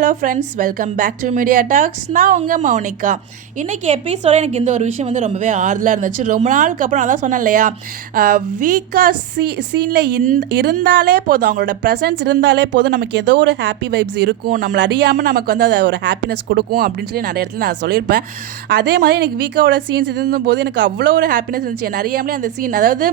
Hello friends, welcome back to media talks. நான் உங்கள் மௌனிகா. இன்றைக்கி எபிசோட எனக்கு இந்த ஒரு விஷயம் வந்து ரொம்பவே ஆறுதலாக இருந்துச்சு. ரொம்ப நாளுக்கு அப்புறம் நான் தான் சொன்னேன் இல்லையா, வீக்காக சீனில் இருந்தாலே போதும், அவங்களோட ப்ரெசன்ஸ் இருந்தாலே போதும், நமக்கு ஏதோ ஒரு ஹாப்பி வைப்ஸ் இருக்கும், நம்மளை அறியாமல் நமக்கு வந்து அதை ஒரு ஹாப்பினஸ் கொடுக்கும் அப்படின்னு சொல்லி நிறைய இடத்துல நான் சொல்லியிருப்பேன். அதே மாதிரி எனக்கு வீக்காவோட சீன்ஸ் இருந்தபோது எனக்கு அவ்வளோ ஒரு ஹாப்பினஸ் இருந்துச்சு. என்ன அறியாமலே அந்த சீன், அதாவது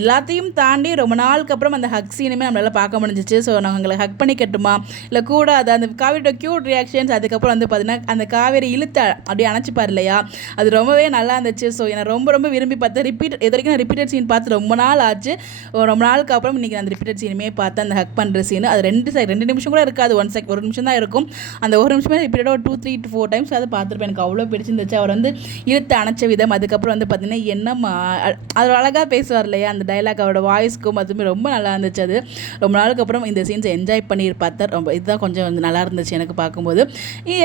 எல்லாத்தையும் தாண்டி ரொம்ப நாளுக்கு அப்புறம் அந்த ஹக் சீனுமே நம்மளால் பார்க்க முடிஞ்சிச்சு. ஸோ நாங்கள் எங்களை ஹக் பண்ணி கட்டுமா இல்லை கூட அந்த காவேரியோட க்யூட் ரியாக்ஷன்ஸ், அதுக்கப்புறம் வந்து பார்த்தீங்கன்னா அந்த காவேரி இழுத்த அப்படியே அணைச்சிப்பார் இல்லையா, அது ரொம்பவே நல்லா இருந்துச்சு. ஸோ என்னை ரொம்ப விரும்பி பார்த்தேன். இது வரைக்கும் நான் ரிப்பீட்டட் சீன் பார்த்து ரொம்ப நாள் ஆச்சு. ரொம்ப நாளுக்கு அப்புறம் இன்றைக்கி அந்த ரிப்பீட்டட் சீனுமே பார்த்தேன். அந்த ஹக் பண்ணுற சீன் அது 2 நிமிஷம் கூட இருக்காது, ஒரு நிமிஷம் தான் இருக்கும். அந்த ஒரு நிமிஷமே ரிப்பீட்டடாக ஒரு 2, 3 to 4 டைம்ஸ் அதை பார்த்துருப்பேன். எனக்கு அவ்வளோ பிடிச்சிருந்துச்சு. அவர் வந்து இழுத்து அணைச்ச விதம், அதுக்கப்புறம் வந்து பார்த்தீங்கன்னா என்னம்மா அது அழகாக பேசுவார் இல்லையா, அந்த டைலாக் அவரோட வாய்ஸ்க்கும் அதுவுமே ரொம்ப நல்லா இருந்துச்சு. அது ரொம்ப நாளுக்கு அப்புறம் இந்த சீன்ஸை என்ஜாய் பண்ணி பார்த்தேன். ரொம்ப இதுதான் கொஞ்சம் வந்து நல்லா இருந்துச்சு எனக்கு பார்க்கும்போது.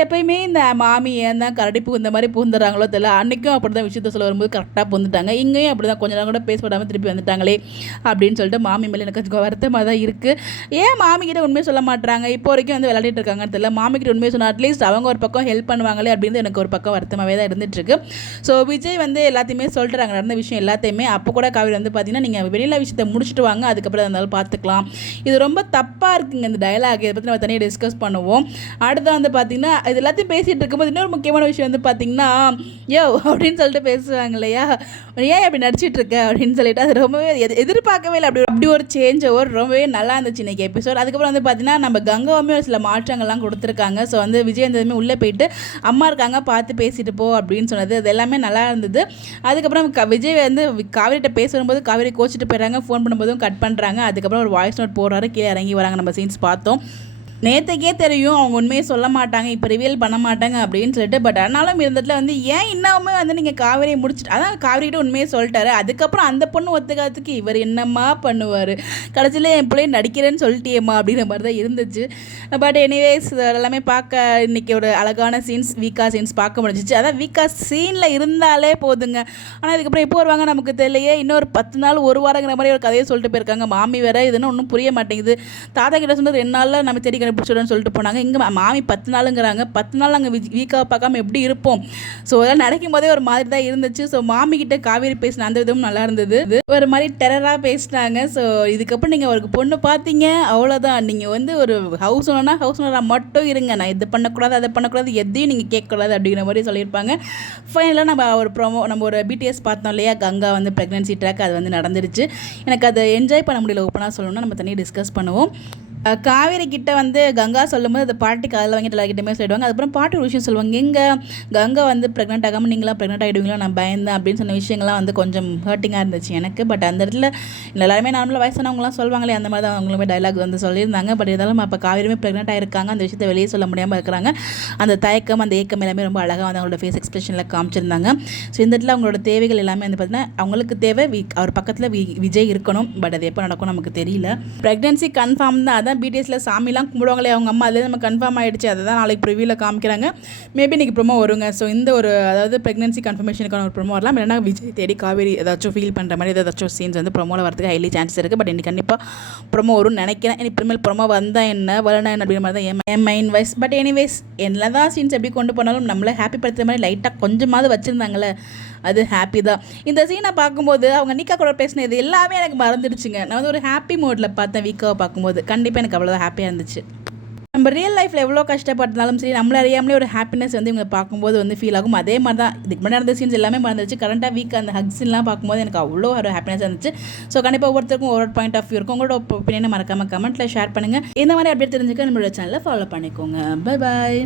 எப்பயுமே இந்த மாமி ஏன் தான் கரடி புகுந்த மாதிரி புகுந்துறாங்களோ தெரியல, அன்றைக்கும் அப்படி தான் விஷயத்த சொல்ல வரும்போது கரெக்டாக புகுந்துட்டாங்க. இங்கேயும் அப்படி தான் கொஞ்ச நேரம் கூட பேச விடாமல் திருப்பி வந்துட்டாங்களே அப்படின்னு சொல்லிட்டு மாமி மேலே எனக்கு கொஞ்சம் வருத்தமாக தான் இருக்குது. ஏன் மாமிக்கிட்ட உண்மையை சொல்ல மாட்டாங்க, இப்போ வரைக்கும் வந்து விளையாடிட்டு இருக்காங்கன்னு தெரியல. மாமிக்கிட்ட உண்மையை சொன்னால் அட்லீஸ்ட் அவங்க ஒரு பக்கம் ஹெல்ப் பண்ணுவாங்களே அப்படின்னு எனக்கு ஒரு பக்கம் வருத்தமாகவே தான் இருந்துகிட்ருக்கு. ஸோ விஜய் வந்து எல்லாத்தையுமே சொல்லிட்டுறாங்க, நடந்த விஷயம் எல்லாத்தையுமே. அப்போ கூட காவிரி வந்து பார்த்தீங்கன்னா நீங்கள் வெளியில் விஷயத்தை முடிச்சுட்டு வாங்க, அதுக்கப்புறம் இருந்தாலும் பார்த்துக்கலாம், இது ரொம்ப தப்பாக இருக்குங்க இந்த டயலாக், இதை பற்றி நம்ம தனியாக டிஸ்கஸ் பண்ணுவோம். அடுத்து வந்து பார்த்தீங்கன்னா இது எல்லாத்தையும் பேசிகிட்டு இருக்கும்போது இன்னொரு முக்கியமான விஷயம் வந்து பார்த்தீங்கன்னா, யோ அப்படின்னு சொல்லிட்டு பேசுவாங்க இல்லையா, ஏன் அப்படி நடிச்சிட்டு இருக்க அப்படின்னு சொல்லிட்டு, அது ரொம்பவே எதிர்பார்க்கவே இல்லை. அப்படி ஒரு சேஞ்ச் ஓவர் ரொம்பவே நல்லா இருந்துச்சு இன்றைக்கி எபிசோட். அதுக்கப்புறம் வந்து பார்த்தீங்கன்னா நம்ம கங்காவுமே ஒரு சில மாற்றங்கள்லாம் கொடுத்துருக்காங்க. ஸோ வந்து விஜய் இருந்ததுமே உள்ளே போயிட்டு அம்மா இருக்காங்க பார்த்து பேசிட்டு போ அப்படின்னு சொன்னது, அது எல்லாமே நல்லா இருந்தது. அதுக்கப்புறம் விஜய் வந்து காவேரிகிட்ட பேச வரும்போது காவேரி கோச்சிட்டு போயிடுறாங்க, ஃபோன் பண்ணும்போதும் கட் பண்ணுறாங்க. அதுக்கப்புறம் ஒரு வாய்ஸ் நோட் போடுறாரு, கீழே இறங்கி வராங்க. நம்ம சீன்ஸ் பார்த்தோம். நேற்றுக்கே தெரியும் அவங்க உண்மையை சொல்ல மாட்டாங்க, இப்போ ரிவீல் பண்ண மாட்டாங்க அப்படின்னு சொல்லிட்டு. பட் ஆனாலும் இருந்ததுல வந்து ஏன் இன்னுமே வந்து நீங்கள் காவேரியை முடிச்சுட்டு, அதான் காவேரிகிட்ட உண்மையை சொல்லிட்டாரு, அதுக்கப்புறம் அந்த பொண்ணு ஒத்துக்காததுக்கு இவர் என்னம்மா பண்ணுவார், கடைசியில் என் பிள்ளைய நடிக்கிறேன்னு சொல்லிட்டேம்மா அப்படிங்கிற மாதிரி தான் இருந்துச்சு. பட் எனிவேஸ் எல்லாமே பார்க்க இன்றைக்கி ஒரு அழகான சீன்ஸ், வீக்கா சீன்ஸ் பார்க்க முடிஞ்சிச்சு. அதான் வீக்கா சீனில் இருந்தாலே போதுங்க. ஆனால் இதுக்கப்புறம் எப்போ வருவாங்க நமக்கு தெரியலையே. இன்னொரு 10 நாள் 1 வாரங்கிற மாதிரி ஒரு கதையை சொல்லிட்டு போயிருக்காங்க. மாமி வேறு இதுன்னு ஒன்றும் புரிய மாட்டேங்குது. தாத்தா கிட்ட சொன்னது 2 நாளில் நம்ம தேடி கண்டுபிடிச்சிடும்னு சொல்லிட்டு போனாங்க. இங்கே மாமி 10 நாளுங்கிறாங்க. 10 நாள் நாங்கள் வீக்காக பார்க்காம எப்படி இருப்போம்? ஸோ அதெல்லாம் நடக்கும் போதே ஒரு மாதிரி தான் இருந்துச்சு. ஸோ மாமி கிட்ட காவேரி பேசின அந்த விதமும் நல்லா இருந்தது. ஒரு மாதிரி டெரராக பேசினாங்க. ஸோ இதுக்கப்புறம் நீங்கள் அவருக்கு பொண்ணு பார்த்தீங்க, அவ்வளோதான். நீங்கள் வந்து ஒரு ஹவுஸ் ஓனராக மட்டும் இருங்க, நான் இது பண்ணக்கூடாது அதை பண்ணக்கூடாது, எதையும் நீங்கள் கேட்கக்கூடாது அப்படிங்கிற மாதிரி சொல்லியிருப்பாங்க. ஃபைனலாக நம்ம ஒரு பிடிஎஸ் பார்த்தோம் இல்லையா, கங்கா வந்து ப்ரெக்னன்சி ட்ராக், அது வந்து நடந்துருச்சு. எனக்கு அதை என்ஜாய் பண்ண முடியல. ஓப்பனாக சொல்லணும்னா நம்ம தனியாக டிஸ்கஸ் பண்ணுவோம். காவேரி கிட்ட வந்து கங்கா சொல்லும்போது அந்த பாட்டிக்கு அதில் வாங்கிட்டு எல்லாருக்கிட்டமே சொல்லிடுவாங்க. அதுக்கப்புறம் பாட்டி ஒரு விஷயம் சொல்லுவாங்க, எங்கே கங்கா வந்து ப்ரெக்னென்ட் ஆகாமல் நீங்களாம் ப்ரெக்னென்ட் ஆகிடுவீங்களா, நான் பயந்தேன் அப்படின்னு சொன்ன விஷயங்கள்லாம் வந்து கொஞ்சம் ஹர்ட்டிங்காக இருந்துச்சு எனக்கு. பட் அந்த இடத்துல எல்லாருமே நார்மலாக வயசானவங்களாம் சொல்லுவாங்களே, அந்த மாதிரி தான் அவங்களுமே டைலாக் வந்து சொல்லியிருந்தாங்க. பட் இருந்தாலும் அப்போ காவேரியுமே ப்ரெக்னென்ட் ஆகிருக்காங்க, அந்த விஷயத்தை வெளியே சொல்ல முடியாமல் இருக்கிறாங்க. அந்த தயக்கம், அந்த ஏக்கம் எல்லாமே ரொம்ப அழகாக வந்து அவங்களோட ஃபேஸ் எக்ஸ்பிரஷனில் காமிச்சிருந்தாங்க. ஸோ இந்த இடத்துல அவங்களோட தேவைகள் எல்லாமே வந்து பார்த்தீங்கன்னா அவங்களுக்கு தேவை அவர் பக்கத்தில் விஜய் இருக்கணும். பட் அது எப்போ நடக்கும் நமக்கு தெரியல. ப்ரெக்னன்சி கன்ஃபார்ம் தான். அதான் பிடிஎஸ்ல சாமிலாம் கும்பிடுவாங்களே அவங்க அம்மா, அதில் நம்ம கன்ஃபார்ம் ஆகிடுச்சு. அதை தான் நாளைக்கு ப்ரிவியூவில் காமிக்கிறாங்க. மேபி இன்றைக்கி ப்ரோமோ வருங்க. ஸோ இந்த ஒரு அதாவது ப்ரெக்னன்சி கன்ஃபர்மேஷனுக்கான ஒரு ப்ரோமோ வரலாம். இல்லைனா விஜய் தேடி காவேரி ஏதாச்சும் ஃபீல் பண்ணுற மாதிரி ஏதாச்சும் சீன்ஸ் வந்து ப்ரோமோவில் வரதுக்கு ஹைலி சான்ஸ் இருக்குது. பட் இன்றைக்கி கண்டிப்பாக ப்ரோமோ வரும்னு நினைக்கிறேன். இனி இனிமேல் ப்ரோமோ வந்தால் என்ன வரணும் என்ன அப்படிங்கிற மாதிரி தான் என் மைண்ட் வைஸ். பட் எனிவேஸ் என்ன தான் சீன்ஸ் எப்படி கொண்டு போனாலும் நம்மளை ஹாப்பி படுத்துகிற மாதிரி லைட்டாக கொஞ்சமாவது வச்சுருந்தாங்களே, அது ஹாப்பி தான். இந்த சீனை பார்க்கும்போது அவங்க நிக்கா கூட பேசினது எல்லாமே எனக்கு மறந்துடுச்சுங்க. நான் வந்து ஒரு ஹாப்பி மோடில் பார்த்தேன் வீக்காவை பார்க்கும்போது. கண்டிப்பாக எனக்கு அவ்வளோதான் ஹாப்பியாக இருந்துச்சு. நம்ம ரியல் லைஃப்பில் எவ்வளோ கஷ்டப்பட்டாலும் சரி, நம்மள அறியாமலே ஒரு ஹாப்பினஸ் வந்து இவங்க பார்க்கும்போது வந்து ஃபீல் ஆகும். அதே மாதிரி தான் இதுக்கு முன்னாடி நடந்த சீன்ஸ் எல்லாமே மறந்துச்சு. கரண்ட்டாக வீக் அந்த ஹக்ஸ்லாம் பார்க்கும்போது எனக்கு அவ்வளோ ஒரு ஹாப்பினஸ் இருந்துச்சு. ஸோ கண்டிப்பாக ஒவ்வொருத்தருக்கும் ஒவ்வொரு பாயிண்ட் ஆஃப் வியூ இருக்கும். உங்களோட ஒப்பீனியனை மறக்காமல் கமெண்ட்டில் ஷேர் பண்ணுங்கள். இந்த மாதிரி அப்படியே தெரிஞ்சுக்க நம்மளோட சேனலை ஃபாலோ பண்ணிக்கோங்க. Bye bye.